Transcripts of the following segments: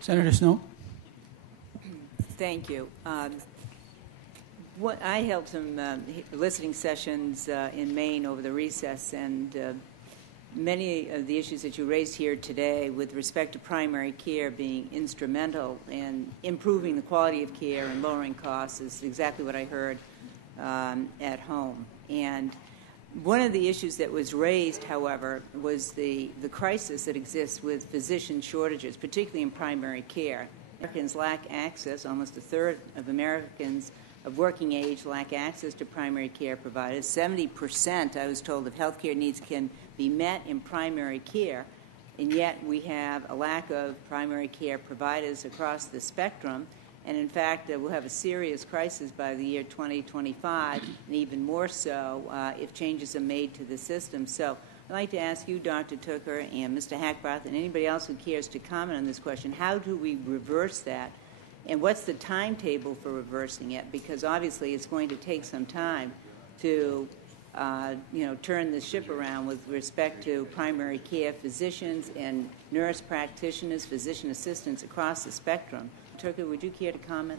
Senator Snowe. Thank you. I held some listening sessions in Maine over the recess, and many of the issues that you raised here today with respect to primary care being instrumental in improving the quality of care and lowering costs is exactly what I heard at home. And one of the issues that was raised, however, was the crisis that exists with physician shortages, particularly in primary care. Americans lack access. Almost a third of Americans of working age lack access to primary care providers. 70%, I was told, of healthcare needs can be met in primary care, and yet we have a lack of primary care providers across the spectrum. And in fact, we'll have a serious crisis by the year 2025, and even more so if changes are made to the system. So I'd like to ask you, Dr. Tooker, and Mr. Hackbarth, and anybody else who cares to comment on this question, how do we reverse that? And what's the timetable for reversing it? Because obviously it's going to take some time to turn the ship around with respect to primary care physicians and nurse practitioners, physician assistants across the spectrum. Tooker, would you care to comment?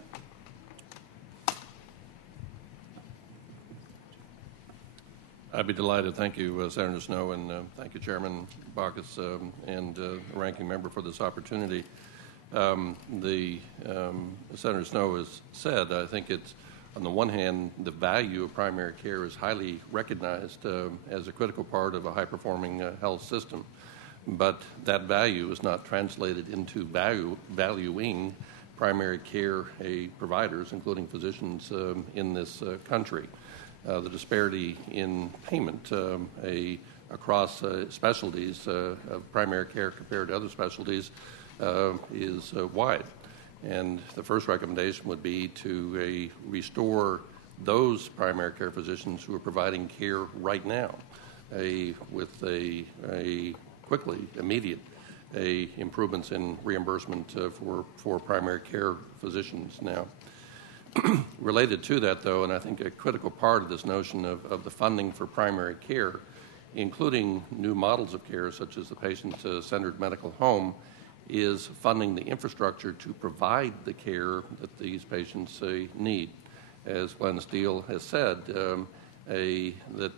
I'd be delighted. Thank you, Senator Snowe, and thank you, Chairman Baucus and the ranking member for this opportunity. Senator Snowe has said, I think it's, on the one hand, the value of primary care is highly recognized as a critical part of a high-performing health system, but that value is not translated into valuing primary care providers, including physicians in this country. The disparity in payment across specialties of primary care compared to other specialties is wide. And the first recommendation would be to restore those primary care physicians who are providing care right now with quickly, immediate improvements in reimbursement for primary care physicians now. Related to that, though, and I think a critical part of this notion of the funding for primary care, including new models of care such as the patient-centered medical home, is funding the infrastructure to provide the care that these patients need. As Glenn Steele has said, that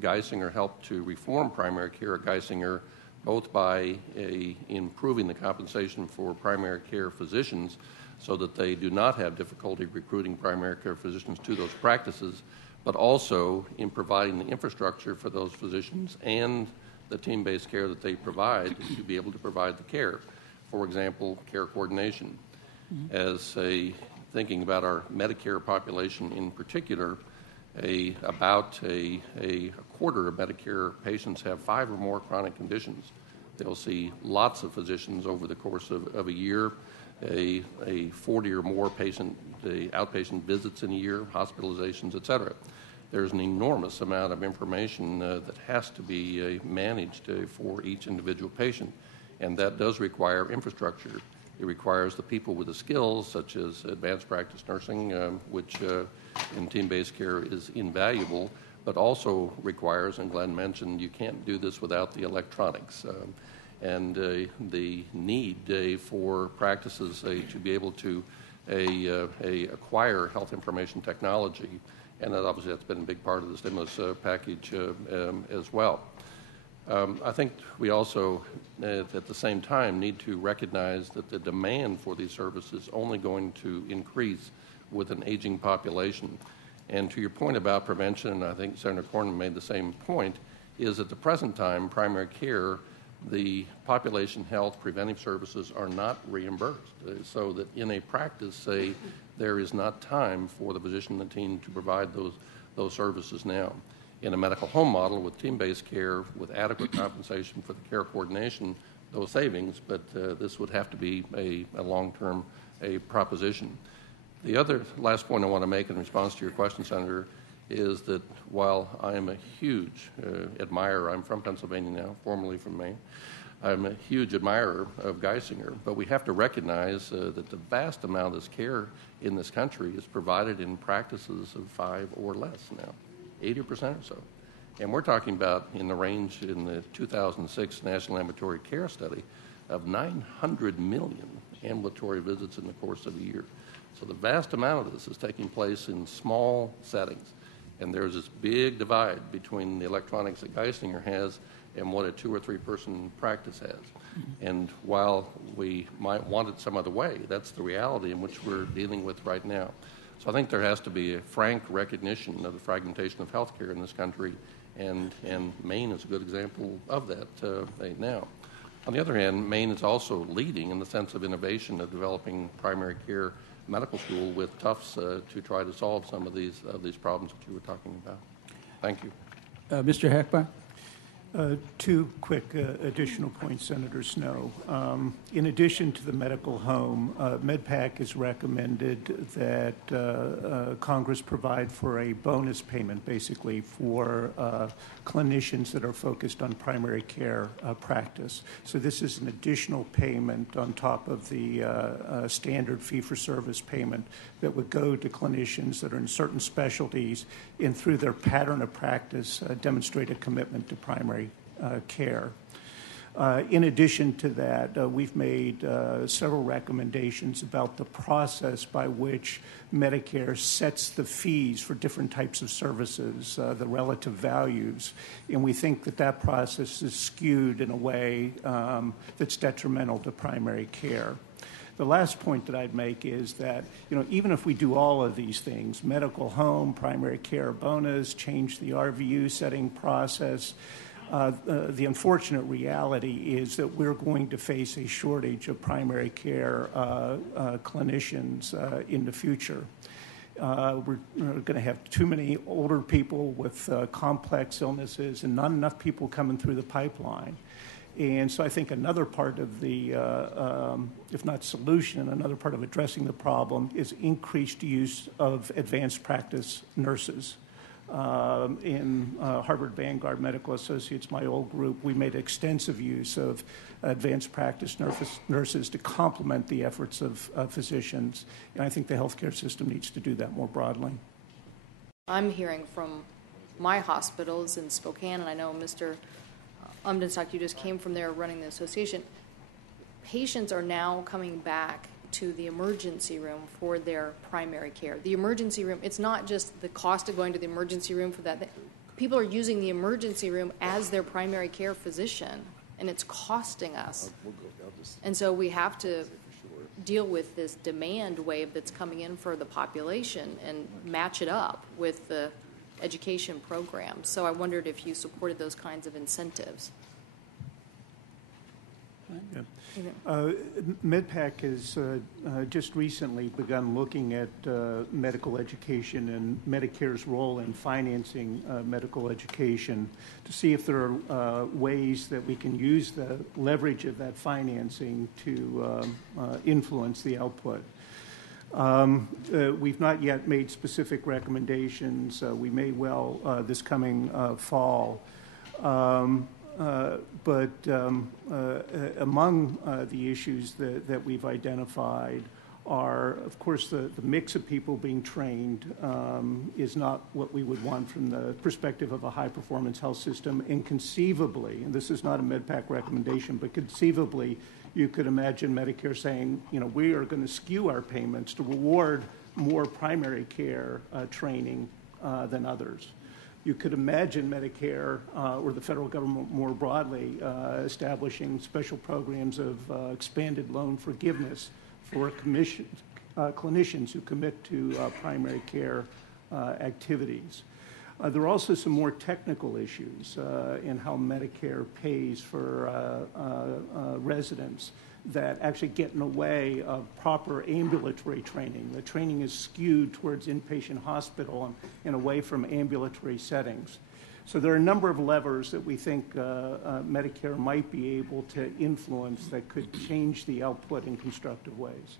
Geisinger helped to reform primary care at Geisinger both by improving the compensation for primary care physicians so that they do not have difficulty recruiting primary care physicians to those practices, but also in providing the infrastructure for those physicians and the team-based care that they provide to be able to provide the care. For example, care coordination. As thinking about our Medicare population in particular, about a quarter of Medicare patients have 5 or more chronic conditions. They'll see lots of physicians over the course of a year, 40 or more outpatient visits in a year, hospitalizations, et cetera. There's an enormous amount of information that has to be managed for each individual patient, and that does require infrastructure. It requires the people with the skills, such as advanced practice nursing, which in team-based care is invaluable, but also requires, and Glenn mentioned, you can't do this without the electronics. And the need for practices to be able to acquire health information technology, and that obviously that's been a big part of the stimulus package as well. I think we also, at the same time, need to recognize that the demand for these services is only going to increase with an aging population. And to your point about prevention, and I think Senator Cornyn made the same point, is at the present time, primary care, the population health preventive services are not reimbursed, so that in a practice, there is not time for the physician and the team to provide those services now. In a medical home model with team-based care, with adequate compensation for the care coordination, those savings, but this would have to be a long-term proposition. The other last point I want to make in response to your question, Senator, is that while I am a huge admirer, I'm from Pennsylvania now, formerly from Maine, I'm a huge admirer of Geisinger, but we have to recognize that the vast amount of this care in this country is provided in practices of 5 or less now, 80% or so. And we're talking about in the range in the 2006 National Ambulatory Care Study of $900 million ambulatory visits in the course of a year. So the vast amount of this is taking place in small settings. And there's this big divide between the electronics that Geisinger has and what a 2 or 3 person practice has. And while we might want it some other way, that's the reality in which we're dealing with right now. So I think there has to be a frank recognition of the fragmentation of healthcare in this country, and Maine is a good example of that right now. On the other hand, Maine is also leading in the sense of innovation of developing primary care medical school with Tufts to try to solve some of these problems that you were talking about. Thank you. Mr. Hackbach? 2 quick additional points, Senator Snowe. In addition to the medical home, MedPAC has recommended that Congress provide for a bonus payment, basically, for clinicians that are focused on primary care practice. So this is an additional payment on top of the standard fee-for-service payment that would go to clinicians that are in certain specialties and through their pattern of practice demonstrate a commitment to primary care. In addition to that, we've made several recommendations about the process by which Medicare sets the fees for different types of services, the relative values, and we think that that process is skewed in a way that's detrimental to primary care. The last point that I'd make is that, even if we do all of these things, medical home, primary care bonus, change the RVU setting process, the unfortunate reality is that we're going to face a shortage of primary care clinicians in the future. We're going to have too many older people with complex illnesses and not enough people coming through the pipeline. And so I think another part of the, if not solution, another part of addressing the problem is increased use of advanced practice nurses. In Harvard Vanguard Medical Associates, my old group, we made extensive use of advanced practice nurses to complement the efforts of physicians. And I think the healthcare system needs to do that more broadly. I'm hearing from my hospitals in Spokane, and I know Mr. Umdenstock, you just came from there running the association. Patients are now coming back to the emergency room for their primary care. The emergency room, it's not just the cost of going to the emergency room for that. People are using the emergency room as their primary care physician, and it's costing us. And so we have to deal with this demand wave that's coming in for the population and match it up with the education programs. So I wondered if you supported those kinds of incentives. Yeah. MedPAC has just recently begun looking at medical education and Medicare's role in financing medical education to see if there are ways that we can use the leverage of that financing to influence the output. We've not yet made specific recommendations. We may well this coming fall. But among the issues that we've identified are, of course, the mix of people being trained is not what we would want from the perspective of a high-performance health system. And conceivably, and this is not a MedPAC recommendation, but conceivably, you could imagine Medicare saying, we are going to skew our payments to reward more primary care training than others. You could imagine Medicare or the federal government more broadly establishing special programs of expanded loan forgiveness for clinicians who commit to primary care activities. There are also some more technical issues in how Medicare pays for residents that actually get in the way of proper ambulatory training. The training is skewed towards inpatient hospital and away from ambulatory settings. So there are a number of levers that we think Medicare might be able to influence that could change the output in constructive ways.